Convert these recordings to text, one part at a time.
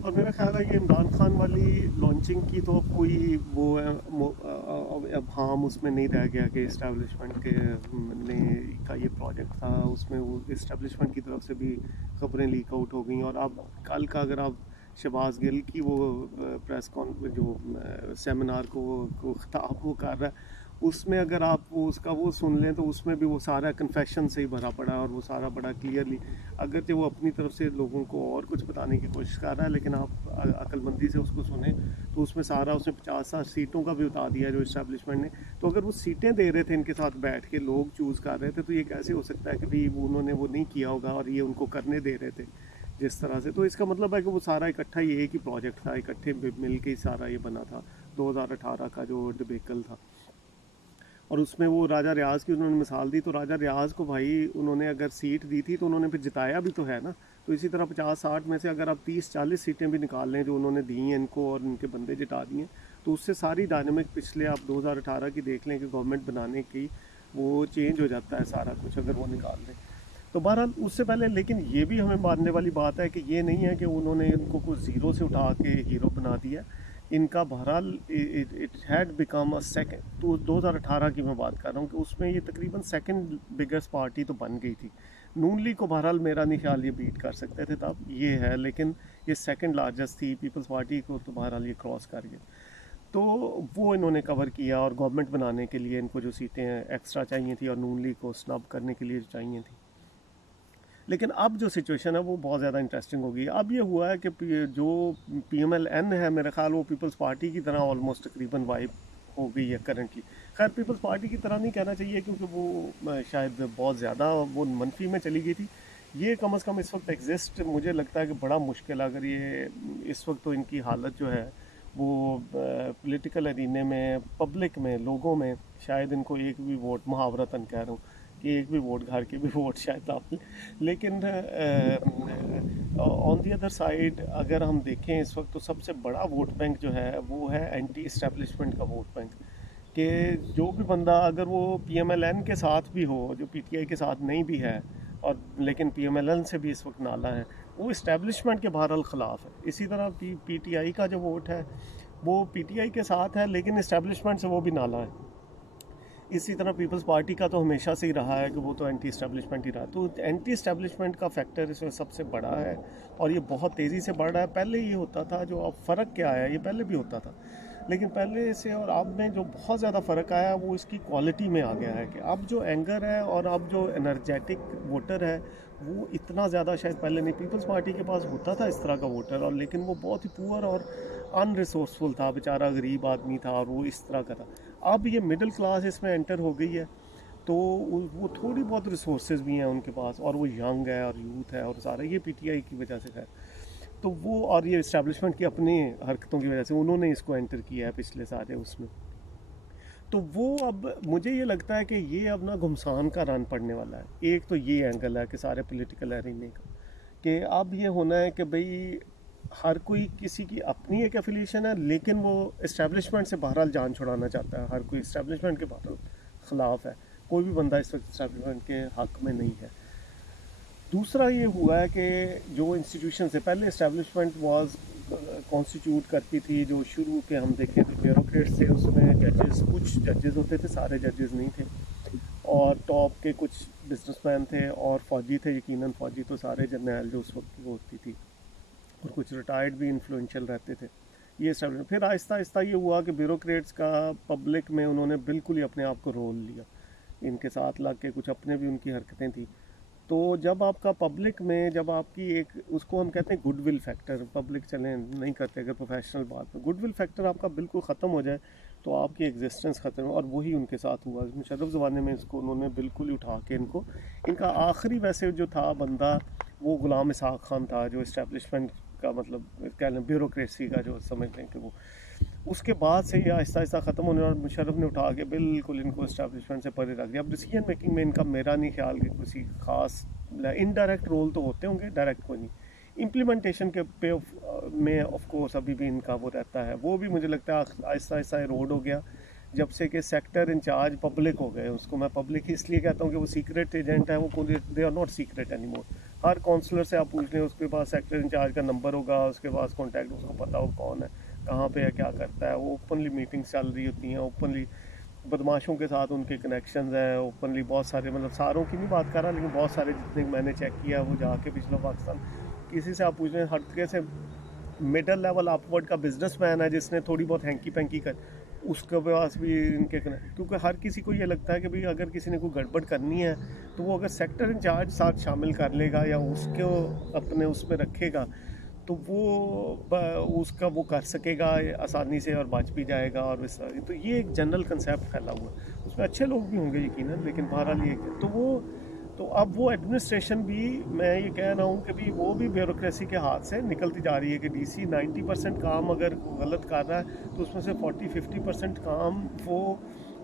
और मेरा ख्याल है कि इमरान खान वाली लॉन्चिंग की तो अब कोई वो अब हार्म उसमें नहीं रह गया कि इस्टेब्लिशमेंट के ने का ये प्रोजेक्ट था, उसमें वो इस्टेब्लिशमेंट की तरफ से भी खबरें लीक आउट हो गई। और अब कल का अगर आप शहबाज गिल की वो प्रेस कॉन जो सेमिनार को खिताब वो कर रहा है, उसमें अगर आप वो उसका वो सुन लें तो उसमें भी वो सारा कन्फेशन से ही भरा पड़ा है, और वो सारा बड़ा क्लियरली, अगर जो वो अपनी तरफ से लोगों को और कुछ बताने की कोशिश कर रहा है, लेकिन आप अक्लमंदी से उसको सुने तो उसमें सारा उसने 50-60 सीटों का भी बता दिया जो इस्टेब्लिशमेंट ने। तो अगर वो सीटें दे रहे थे इनके साथ बैठ के, लोग चूज़ कर रहे थे, तो ये कैसे हो सकता है कि भाई उन्होंने वो नहीं किया होगा और ये उनको करने दे रहे थे जिस तरह से। तो इसका मतलब है कि वो सारा इकट्ठा ही एक ही प्रोजेक्ट था, इकट्ठे मिल के ही सारा ये बना था 2018 का जो डिबेकल था। और उसमें वो राजा रियाज़ की उन्होंने मिसाल दी, तो राजा रियाज़ को भाई उन्होंने अगर सीट दी थी तो उन्होंने फिर जिताया भी तो है ना। तो इसी तरह 50-60 में से अगर आप 30-40 सीटें भी निकाल लें जो उन्होंने दी हैं इनको और इनके बंदे जिता दिए, तो उससे सारी डायनामिक पिछले आप 2018 की देख लें कि गवर्नमेंट बनाने की वो चेंज हो जाता है सारा कुछ अगर वो निकाल दें। तो बहरहाल उससे पहले लेकिन ये भी हमें मानने वाली बात है कि ये नहीं है कि उन्होंने इनको कुछ ज़ीरो से उठा के हीरो बना दिया। इनका बहरहाल it had become a second, तो 2018 की मैं बात कर रहा हूँ कि उसमें ये तकरीबन सेकंड बिगेस्ट पार्टी तो बन गई थी। नून लीग को बहरहाल मेरा नहीं ख्याल ये बीट कर सकते थे तब, ये है, लेकिन ये सेकंड लार्जेस्ट थी। पीपल्स पार्टी को तो बहरहाल ये क्रॉस कर गए। तो वो इन्होंने कवर किया, और गवर्नमेंट बनाने के लिए इनको जो सीटें एक्स्ट्रा चाहिए थी और नून लीग को स्नब करने के लिए जो चाहिए थी। लेकिन अब जो सिचुएशन है वो बहुत ज़्यादा इंटरेस्टिंग होगी। अब ये हुआ है कि जो PMLN है, मेरा ख्याल वो पीपल्स पार्टी की तरह ऑलमोस्ट तकरीबन वाइब हो गई है करंटली। खैर पीपल्स पार्टी की तरह नहीं कहना चाहिए क्योंकि वो शायद बहुत ज़्यादा वो मनफी में चली गई थी। ये कम अज़ कम इस वक्त एग्जिस्ट मुझे लगता है कि बड़ा मुश्किल है। अगर ये इस वक्त तो इनकी हालत जो है वो पॉलिटिकल एरिने में, पब्लिक में, लोगों में, शायद इनको एक भी वोट, मुहावरतन कह रहा हूँ कि एक भी वोट, घर के भी वोट शायद आप, लेकिन ऑन दी अदर साइड अगर हम देखें इस वक्त तो सबसे बड़ा वोट बैंक जो है वो है एंटी इस्टेब्लिशमेंट का वोट बैंक। कि जो भी बंदा अगर वो PMLN के साथ भी हो, जो PTI के साथ नहीं भी है, और लेकिन PMLN से भी इस वक्त नाला है, वो इस्टेब्लिशमेंट के बहरहाल ख़िलाफ़ है। इसी तरह PTI का जो वोट है वो PTI के साथ है लेकिन इस्टेब्लिशमेंट से वो भी नाला है। इसी तरह पीपल्स पार्टी का तो हमेशा से ही रहा है कि वो तो एंटी इस्टेब्लिशमेंट ही रहा। तो एंटी इस्टेब्लिशमेंट का फैक्टर इसमें सबसे बड़ा है, और ये बहुत तेज़ी से बढ़ रहा है। पहले ये होता था, जो अब फ़र्क क्या है, ये पहले भी होता था, लेकिन पहले से और अब में जो बहुत ज़्यादा फ़र्क आया वो इसकी क्वालिटी में आ गया है कि अब जो एंगर है और अब जो एनर्जेटिक वोटर है वो इतना ज़्यादा शायद पहले नहीं। पीपल्स पार्टी के पास होता था इस तरह का वोटर, और लेकिन वो बहुत ही पुअर और अनरिसोर्सफुल था, बेचारा गरीब आदमी था और वो इस तरह का था। अब ये मिडिल क्लास इसमें एंटर हो गई है, तो वो थोड़ी बहुत रिसोर्सेज भी हैं उनके पास, और वो यंग है और यूथ है, और सारा ये PTI की वजह से है। तो वो और ये इस्टेब्लिशमेंट की अपनी हरकतों की वजह से उन्होंने इसको एंटर किया है पिछले सारे उसमें। तो वो अब मुझे ये लगता है कि ये अब ना घुमसान का रन पड़ने वाला है। एक तो ये एंगल है कि सारे पॉलिटिकल एरिने का, कि अब ये होना है कि भाई हर कोई किसी की अपनी एक एफिलिएशन है, लेकिन वो इस्टेब्लिशमेंट से बहरहाल जान छुड़ाना चाहता है। हर कोई इस्टेब्लिशमेंट के बहरहाल ख़िलाफ़ है, कोई भी बंदा इस वक्त इस्टेब्लिशमेंट के हक़ में नहीं है। दूसरा ये हुआ है कि जो इंस्टीट्यूशन से पहले इस्टेब्लिशमेंट वाज कॉन्स्टिट्यूट करती थी, जो शुरू के हम देखें तो ब्यूरोक्रेट्स थे, उसमें जजेस, कुछ जजेस होते थे, सारे जजेस नहीं थे, और टॉप के कुछ बिजनेसमैन थे, और फ़ौजी थे, यकीनन फ़ौजी तो सारे जर्नैल जो उस वक्त की वो होती थी, और कुछ रिटायर्ड भी इन्फ्लुएंशियल रहते थे। ये सब फिर आहिस्ता आहिस्ता ये हुआ कि ब्यूरोक्रेट्स का पब्लिक में उन्होंने बिल्कुल ही अपने आप को रोल लिया, इनके साथ लग के कुछ अपने भी उनकी हरकतें थी। तो जब आपका पब्लिक में, जब आपकी एक, उसको हम कहते हैं गुडविल फैक्टर, पब्लिक चलें नहीं करते अगर प्रोफेशनल बात में, गुडविल फैक्टर आपका बिल्कुल ख़त्म हो जाए तो आपकी एग्जिस्टेंस ख़त्म है, और वही उनके साथ हुआ। मुशर्रफ ज़माने में इसको उन्होंने बिल्कुल ही उठा के इनको, इनका आखिरी वैसे जो था बंदा वो ग़ुलाम इसहाक़ खान था, जो इस्टेब्लिशमेंट का मतलब कह लें ब्यूरोक्रेसी का जो समझ लें कि वो, उसके बाद से ये आहिस्ता आहिस्ता ख़त्म होने, और मुशर्रफ ने उठा के बिल्कुल इनको इस्टेब्लिशमेंट से परे रख दिया। अब डिसीजन मेकिंग में इनका मेरा नहीं ख्याल कि किसी खास, इनडायरेक्ट रोल तो होते होंगे, डायरेक्ट कोई नहीं। इम्प्लीमेंटेशन के पे में ऑफ कोर्स अभी भी इनका वो रहता है, वो भी मुझे लगता है आहिस्ता आहिस्ता एरोड हो गया जब से कि सेक्टर इंचार्ज पब्लिक हो गए। उसको मैं पब्लिक ही इसलिए कहता हूँ कि वो सीक्रेट एजेंट है, वो they are not secret any more, हर काउंसलर से आप पूछ लें, उसके पास सेक्टर इंचार्ज का नंबर होगा, उसके पास कॉन्टैक्ट, उसको पता हो कौन है, कहाँ पे है, क्या करता है। वो ओपनली मीटिंग्स चल रही होती हैं, ओपनली बदमाशों के साथ उनके कनेक्शंस हैं, ओपनली बहुत सारे, मतलब सारों की नहीं बात कर रहा, लेकिन बहुत सारे जितने मैंने चेक किया वो जाके पिछला पाकिस्तान किसी से आप पूछ लें, हर तरीके से मिडल लेवल अपवर्ड का बिजनेसमैन है जिसने थोड़ी बहुत हैंकी पैंकी कर, उसके पास भी इनके क्योंकि हर किसी को ये लगता है कि भाई अगर किसी ने कोई गड़बड़ करनी है तो वो अगर सेक्टर इंचार्ज साथ शामिल कर लेगा या उसको अपने उसमें रखेगा तो वो उसका वो कर सकेगा आसानी से और बच भी जाएगा। और इस तो ये एक जनरल कंसेप्ट फैला हुआ है, उसमें अच्छे लोग भी होंगे यकीनन, लेकिन बहरहाल ये तो वो तो अब वो एडमिनिस्ट्रेशन भी, मैं ये कह रहा हूँ कि भी वो भी ब्यूरोक्रेसी के हाथ से निकलती जा रही है कि डीसी 90% काम अगर गलत कर रहा है तो उसमें से 40-50% काम वो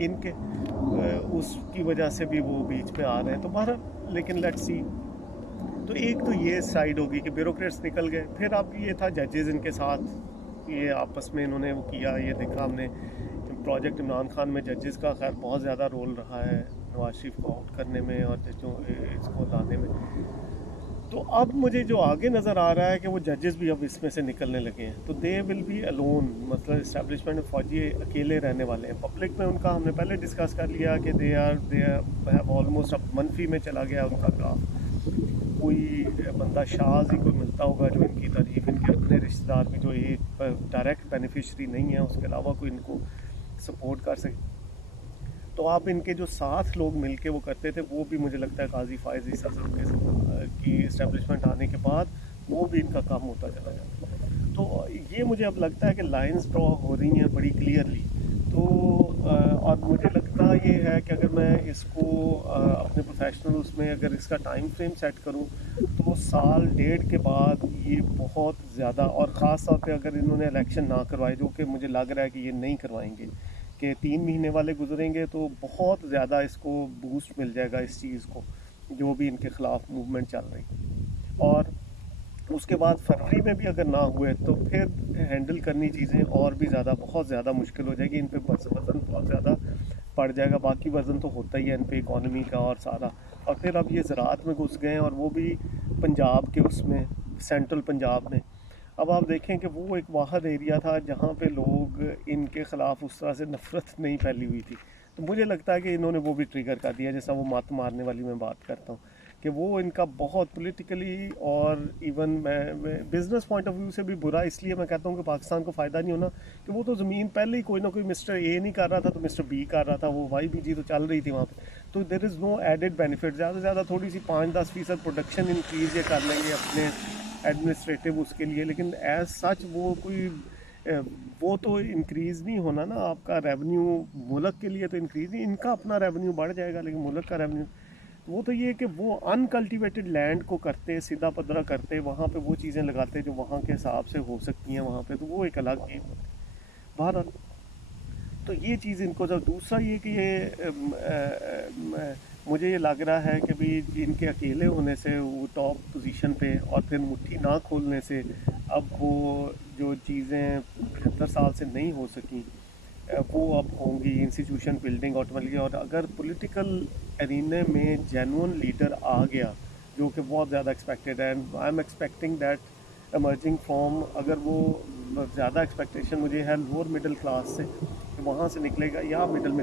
इनके उसकी वजह से भी वो बीच में आ रहे हैं। तो बहरहाल लेकिन लेट्स सी। तो एक तो ये साइड होगी कि ब्यूरोक्रेट्स निकल गए। फिर अब ये था जजेस इनके साथ ये आपस में इन्होंने वो किया, ये देखा हमने प्रोजेक्ट इमरान खान में जजेस का खैर बहुत ज़्यादा रोल रहा है नवाज शरीफ को आउट करने में और जजों इसको लाने में। तो अब मुझे जो आगे नज़र आ रहा है कि वो जजेस भी अब इसमें से निकलने लगे हैं, तो दे विल बी अलोन, मतलब इस्टेब्लिशमेंट में फ़ौजी अकेले रहने वाले हैं। पब्लिक में उनका हमने पहले डिस्कस कर लिया कि दे हैव ऑलमोस्ट अब मनफी में चला गया उनका ग्राफ। कोई बंदा शाज ही कोई मिलता होगा जो इनकी तारीफ, इनके अपने रिश्तेदार भी जो एक डायरेक्ट बेनिफिशरी नहीं है, उसके अलावा कोई इनको सपोर्ट कर सके। तो आप इनके जो साथ लोग मिलके वो करते थे, वो भी मुझे लगता है काजी फायज ईसा साहब के की इस्टेब्लिशमेंट आने के बाद वो भी इनका काम होता चला जाता। तो ये मुझे अब लगता है कि लाइंस ड्रॉ हो रही हैं बड़ी क्लियरली। तो और मुझे लगता ये है कि अगर मैं इसको अपने प्रोफेशनल उसमें अगर इसका टाइम फ्रेम सेट करूं तो साल डेढ़ के बाद ये बहुत ज़्यादा, और ख़ास तौर पे अगर इन्होंने इलेक्शन ना करवाए, जो कि मुझे लग रहा है कि ये नहीं करवाएंगे, कि 3 महीने वाले गुजरेंगे, तो बहुत ज़्यादा इसको बूस्ट मिल जाएगा इस चीज़ को, जो भी इनके ख़िलाफ़ मूवमेंट चल रही। और उसके बाद फरवरी में भी अगर ना हुए तो फिर हैंडल करनी चीज़ें और भी ज़्यादा बहुत ज़्यादा मुश्किल हो जाएगी, इन पे वज़न बहुत ज़्यादा पड़ जाएगा। बाकी वज़न तो होता ही है इन पे इकॉनमी का और सारा। और फिर अब ये ज़राअत में घुस गए हैं, और वो भी पंजाब के उसमें, सेंट्रल पंजाब में। अब आप देखें कि वो एक वाहद एरिया था जहाँ पे लोग इनके ख़िलाफ़ उस तरह से नफ़रत नहीं फैली हुई थी। तो मुझे लगता है कि इन्होंने वो भी ट्रिगर कर दिया, जैसा वो मत मारने वाली मैं बात करता हूँ, कि वो इनका बहुत पॉलिटिकली और इवन मैं बिज़नेस पॉइंट ऑफ व्यू से भी बुरा इसलिए मैं कहता हूँ कि पाकिस्तान को फ़ायदा नहीं होना, कि वो तो ज़मीन पहले ही कोई ना कोई मिस्टर ए नहीं कर रहा था तो मिस्टर बी कर रहा था, वो वाई बी जी तो चल रही थी वहाँ पे। तो there is no added benefit. ज़्यादा से ज़्यादा थोड़ी सी 5-10% प्रोडक्शन इंक्रीज ये कर लेंगे अपने एडमिनिस्ट्रेटिव उसके लिए, लेकिन एज सच वो कोई वो तो इंक्रीज़ नहीं होना ना आपका रेवेन्यू। मुल्क के लिए तो इंक्रीज़ नहीं, इनका अपना रेवेन्यू बढ़ जाएगा लेकिन मुल्क का रेवेन्यू, वो तो ये कि वो अनकल्टिवेटेड लैंड को करते, सीधा पदरा करते, वहाँ पे वो चीज़ें लगाते जो वहाँ के हिसाब से हो सकती हैं वहाँ पे, तो वो एक अलग गेम होती है। बहरहाल तो ये चीज़ इनको, जब दूसरा ये कि ये मुझे ये लग रहा है कि भी इनके अकेले होने से वो टॉप पोजीशन पे, और फिर मुट्ठी ना खोलने से अब वो जो चीज़ें 75 साल से नहीं हो सकी वो अब होंगी, इंस्टीट्यूशन बिल्डिंग ऑटोमेटिकली। और अगर पॉलिटिकल एरिने में जेन्युइन लीडर आ गया, जो कि बहुत ज़्यादा एक्सपेक्टेड है, and I am expecting that emerging from, अगर वो ज़्यादा एक्सपेक्टेशन मुझे है लोअर मिडिल क्लास से, कि वहाँ से निकलेगा या मिडिल,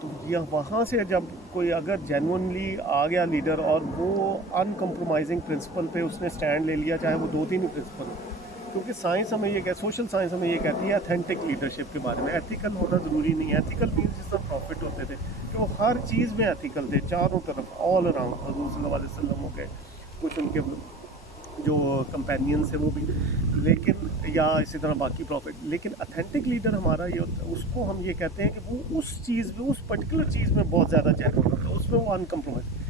तो यह वहाँ से जब कोई अगर जेन्युइनली आ गया लीडर और वो अनकम्प्रोमाइजिंग प्रिंसिपल पे उसने स्टैंड ले लिया, चाहे वो 2-3 ही प्रिंसिपल, क्योंकि साइंस हमें ये सोशल साइंस हमें ये कहती है अथेंटिक लीडरशिप के बारे में। एथिकल होना ज़रूरी नहीं है, एथिकल मीन्स जिस तरह प्रॉफिट होते थे कि वो हर चीज़ में एथिकल थे, चारों तरफ ऑल अराउंड। हज़ूर सल्लल्लाहु अलैहि वसल्लम हो गए, कुछ उनके जो कंपेनियंस है वो भी, लेकिन या इसी तरह बाकी प्रॉफिट, लेकिन अथेंटिक लीडर हमारा ये होता है, उसको हम ये कहते हैं कि वो उस चीज़ में, उस पर्टिकुलर चीज़ में बहुत ज़्यादा जेन्युइन होता है, उसमें वो अनकम्प्रोमाइज।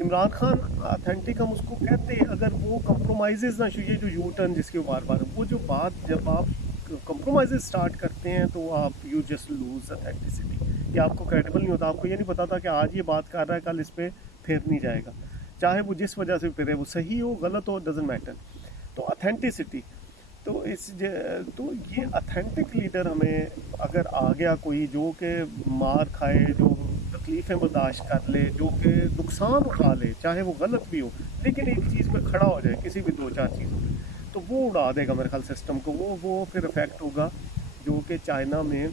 इमरान खान अथेंटिक हम उसको कहते हैं अगर वो कंप्रोमाइज़ ना, ये जो यू टर्न जिसके बार बार, वो जो बात जब आप कंप्रोमाइज़ स्टार्ट करते हैं तो आप यू जस्ट लूज अथेंटिसिटी, कि आपको क्रेडिबल नहीं होता। आपको ये नहीं पता था कि आज ये बात कर रहा है कल इस पर फिर नहीं जाएगा, चाहे वो जिस वजह से फिरे, वो सही हो गलत हो डजेंट मैटर। तो अथेंटिसिटी, तो तो ये अथेंटिक लीडर हमें अगर आ गया कोई जो कि मार खाए, जो तकलीफ़ें बर्दाश्त कर ले, जो कि नुकसान उठा ले, चाहे वो गलत भी हो, लेकिन एक चीज़ पे खड़ा हो जाए किसी भी 2-4 चीज़ों पे, तो वो उड़ा देगा मेरे ख्याल सिस्टम को। वो फिर इफ़ेक्ट होगा जो कि चाइना में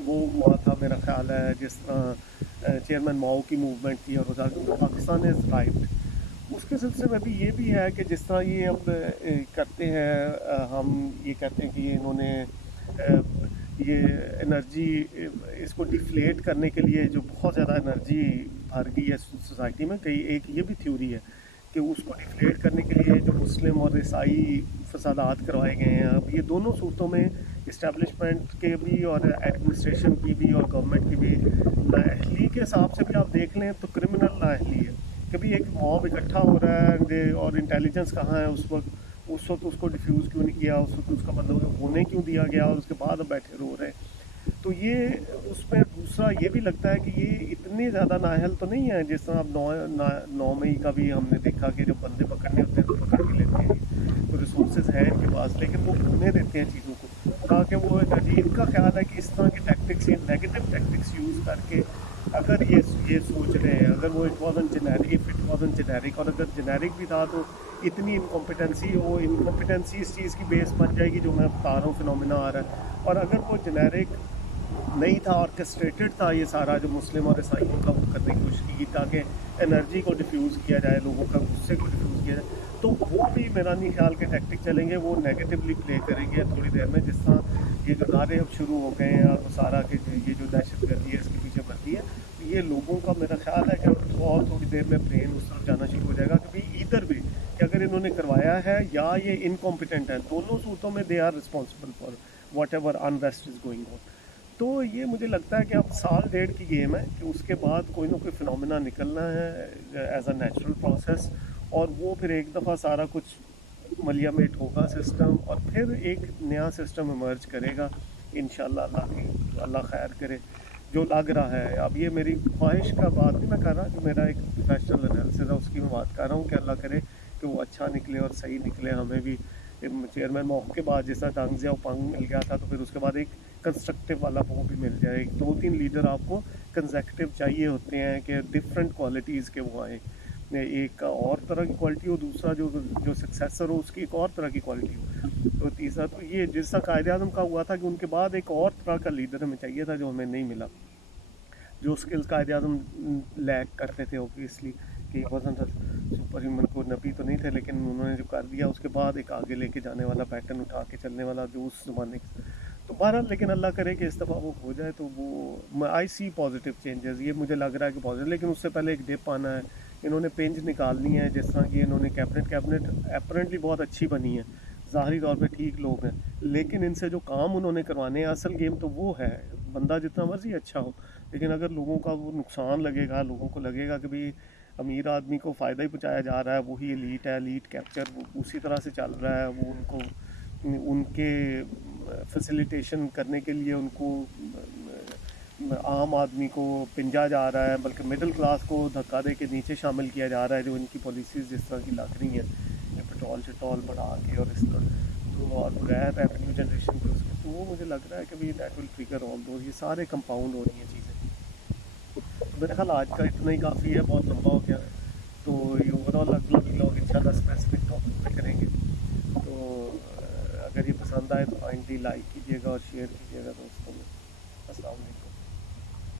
वो हुआ था मेरा ख़्याल है, जिस तरह चेयरमैन माओ की मूवमेंट थी और वो क्योंकि पाकिस्तान इज़ राइट। उसके सिलसिले में भी ये भी है कि जिस तरह ये अब करते हैं, हम ये कहते हैं कि ये इन्होंने ये एनर्जी इसको डिफ्लेट करने के लिए जो बहुत ज़्यादा एनर्जी भर गई है सोसाइटी में, कई एक ये भी थ्योरी है कि उसको डिफ्लेट करने के लिए जो मुस्लिम और ईसाई फसादात करवाए गए हैं। अब ये दोनों सूरतों में इस्टेब्लिशमेंट के भी और एडमिनिस्ट्रेशन की भी और गवर्नमेंट की भी नाअहली के हिसाब से भी आप देख लें तो क्रिमिनल नाअहली है। कभी एक मॉब इकट्ठा हो रहा है और इंटेलिजेंस कहाँ है उस वक्त उसको डिफ्यूज़ क्यों नहीं किया, उस वक्त उसका मतलब होने क्यों दिया गया और उसके बाद अब बैठे रो रहे हैं। तो ये उसमें दूसरा ये भी लगता है कि ये इतने ज़्यादा नाअहल तो नहीं है। जिस तरह अब 9 मई का भी हमने देखा कि जब बंदे पकड़ने होते हैं तो पकड़ के लेते हैं, तो रिसोर्सेज हैं इनके पास, लेकिन वो होने देते हैं चीज़ों को, ताकि वो इनका ख्याल है कि इस तरह की टैक्टिक्स या नेगेटिव टैक्टिक्स यूज़ करके अगर ये सोच रहे हैं, अगर वो it wasn't generic, if it wasn't generic, और अगर जेनेरिक भी था तो इतनी इनकॉम्पिटेंसी इस चीज़ की बेस बन जाएगी जो मैं बता रहा हूँ, फिनोमिना आ रहा है। और अगर वो जेनेरिक नहीं था, ऑर्केस्ट्रेटेड था ये सारा, जो मुस्लिम और ईसाइयों का वो करने की कोशिश की ताकि एनर्जी को डिफ्यूज़ किया जाए, लोगों का गुस्से को डिफ्यूज़ किया जाए, तो वो भी मेरा नहीं ख्याल के टैक्टिक चलेंगे, वो नेगेटिवली प्ले करेंगे थोड़ी देर में। जिस तरह ये जो नारे अब शुरू हो गए हैं और सारा के ये जो दहशतगर्दी है इसके पीछे बढ़ती है, तो ये लोगों का मेरा ख्याल है कि और थोड़ी देर में ब्रेन उस तरफ जाना शुरू हो जाएगा कि भाई इधर भी कि अगर इन्होंने करवाया है या ये इनकॉम्पिटेंट है, दोनों सूरतों में they are responsible for whatever unrest is going on. तो ये मुझे लगता है कि अब साल डेढ़ की गेम है कि उसके बाद कोई ना कोई फिनोमेना निकलना है एज अ नेचुरल प्रोसेस, और वो फिर एक दफ़ा सारा कुछ मलियामेट होगा सिस्टम, और फिर एक नया सिस्टम इमर्ज करेगा इंशाल्लाह। अल्लाह खैर करे जो लग रहा है। अब ये मेरी ख्वाहिश का बात नहीं मैं कर रहा, जो मेरा एक प्रोफेशनल एनालिसिस है उसकी मैं बात कर रहा हूँ कि अल्लाह करे कि वो अच्छा निकले और सही निकले। हमें भी चेयरमैन मौके के बाद जिस तरह टांगजिया पंग मिल गया था, तो फिर उसके बाद एक कंस्ट्रक्टिव वाला वो भी मिल जाए। 2-3 लीडर आपको कंसेक्टिव चाहिए होते हैं कि डिफरेंट क्वालिटीज़ के वो आए, एक और तरह की क्वालिटी हो, दूसरा जो सक्सेसर हो उसकी एक और तरह की क्वालिटी हो, तो तीसरा तो ये जिस तरह कायदे आज़म का हुआ था कि उनके बाद एक और तरह का लीडर हमें चाहिए था जो हमें नहीं मिला, जो स्किल्स कायदे आज़म लैक करते थे ऑब्वियसली कि वजन सुपर ह्यूमन को नबी तो नहीं थे, लेकिन उन्होंने जो कर दिया उसके बाद एक आगे लेके जाने वाला, पैटर्न उठा के चलने वाला जो उस ज़माने का। तो बहरहाल लेकिन अल्लाह करे कि इस दफ़ा वो हो जाए, तो वो आई सी पॉजिटिव चेंजेस, ये मुझे लग रहा है कि पॉजिटिव। लेकिन उससे पहले एक डिप आना है, इन्होंने पेंच निकालनी है। जिस तरह की इन्होंने कैबिनेट अपेरेंटली बहुत अच्छी बनी है, ज़ाहरी तौर पे ठीक लोग हैं, लेकिन इनसे जो काम उन्होंने करवाने हैं, असल गेम तो वो है, बंदा जितना मर्जी अच्छा हो, लेकिन अगर लोगों का वो नुकसान लगेगा, लोगों को लगेगा कि भाई अमीर आदमी को फ़ायदा ही पहुँचाया जा रहा है, वही एलीट है, एलीट कैप्चर वो उसी तरह से चल रहा है, वो उनको उनके फैसिलिटेशन करने के लिए उनको आम आदमी को पिंजा जा रहा है, बल्कि मिडिल क्लास को धक्का दे के नीचे शामिल किया जा रहा है, जो इनकी पॉलिसीज़ जिस तरह की लग रही हैं, पेट्रोल शट्रोल बढ़ा के और इस तरह, तो और बगैर रेवेन्यू जनरेशन के उसके, तो वो मुझे लग रहा है कि भाई दैट विल ट्रिगर ऑल दो, ये सारे कंपाउंड हो रही हैं चीज़ें। तो मेरे ख्याल आज का इतना ही काफ़ी है, बहुत लंबा हो गया, तो ये ओवरऑल अगला लोग इंशाल्लाह स्पेसिफिक टॉपिक पे करेंगे। तो अगर ये पसंद आए तो काइंडली लाइक कीजिएगा और शेयर कीजिएगा दोस्तों में। अस्सलाम वालेकुम।